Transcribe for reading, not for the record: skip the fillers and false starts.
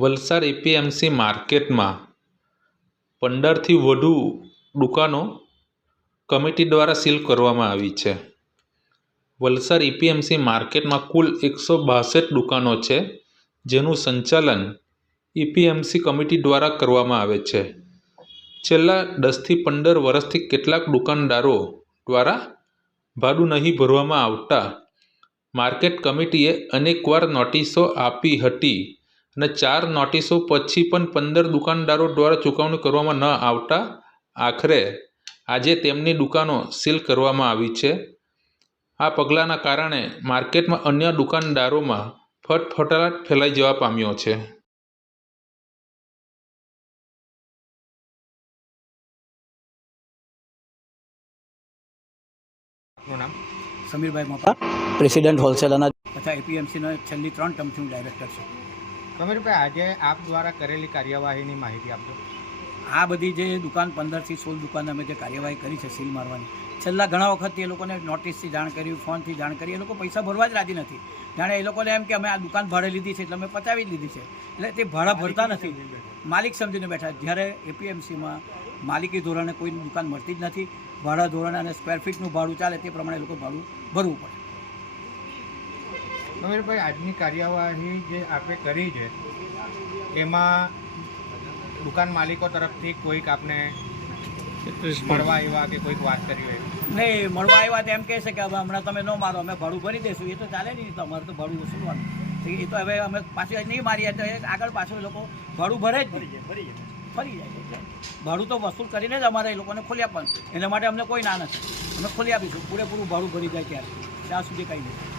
Valsad APMC માર્કેટમાં 15થી વધુ દુકાનો કમિટી દ્વારા સીલ કરવામાં આવી છે. વલસાડ એપીએમસી માર્કેટમાં કુલ 162 દુકાનો છે, જેનું સંચાલન એપીએમસી કમિટી દ્વારા કરવામાં આવે છે. છેલ્લા 10થી 15 વર્ષથી કેટલાક દુકાનદારો દ્વારા ભાડું નહીં ભરવામાં આવતા માર્કેટ કમિટીએ અનેકવાર નોટિસો આપી હતી અને 4 નોટિસો પછી પણ 15 દુકાનદારો દ્વારા ચૂકવણી કરવામાં ન આવતા આખરે આજે તેમની દુકાનો સીલ કરવામાં આવી છે. આ પગલાંના કારણે માર્કેટમાં અન્ય દુકાનદારોમાં ફફડાટ ફેલાઈ જવા પામ્યો છે. નામ સમીરભાઈ મોપા, પ્રેસિડેન્ટ હોલસેલ અનાજ તથા એપીએમસીનો છેલ્લી 3 ટર્મથી હું ડાયરેક્ટર છું. સમીરભાઈ, આજે આપ દ્વારા કરેલી કાર્યવાહીની માહિતી આપજો. આ બધી જે દુકાન 15થી 16 દુકાન અમે જે કાર્યવાહી કરી છે સીલ મારવાની, છેલ્લા ઘણા વખતથી એ લોકોને નોટિસથી જાણ કરી, ફોનથી જાણ કરી, એ લોકો પૈસા ભરવા જ રાજી નથી. જાણે એ લોકોને એમ કે અમે આ દુકાન ભાડે લીધી છે એટલે અમે પચાવી જ લીધી છે, એટલે તે ભાડા ભરતા નથી, માલિક સમજીને બેઠા. જ્યારે એપીએમસીમાં માલિકી ધોરણે કોઈ દુકાન મળતી જ નથી. ભાડા ધોરણે અને સ્ક્વેર ફીટનું ભાડું ચાલે તે પ્રમાણે એ લોકો ભાડું ભરવું પડે. સમીરભાઈ, આજની કાર્યવાહી જે આપે કરી છે એમાં દુકાન માલિકો તરફથી કોઈક આપને મળવા આવ્યા કે કોઈક વાત કરી હોય? નહીં, મળવા આવ્યા તો એમ કહે છે કે હવે હમણાં તમે ન મારો, અમે ભાડું ભરી દઈશું. એ તો ચાલે નહીં, તો અમારે તો ભાડું વસૂલવાનું. એ તો હવે અમે પાછું નહીં મારીએ તો આગળ પાછળ એ લોકો ભાડું ભરે જ નહીં, ફરી જાય. એટલે ભાડું તો વસૂલ કરીને જ અમારે એ લોકોને ખોલી આપવાનું. એના માટે અમને કોઈ ના નથી, અમે ખોલી આપીશું પૂરેપૂરું ભાડું ભરી જાય ત્યાં સુધી કંઈ નહીં.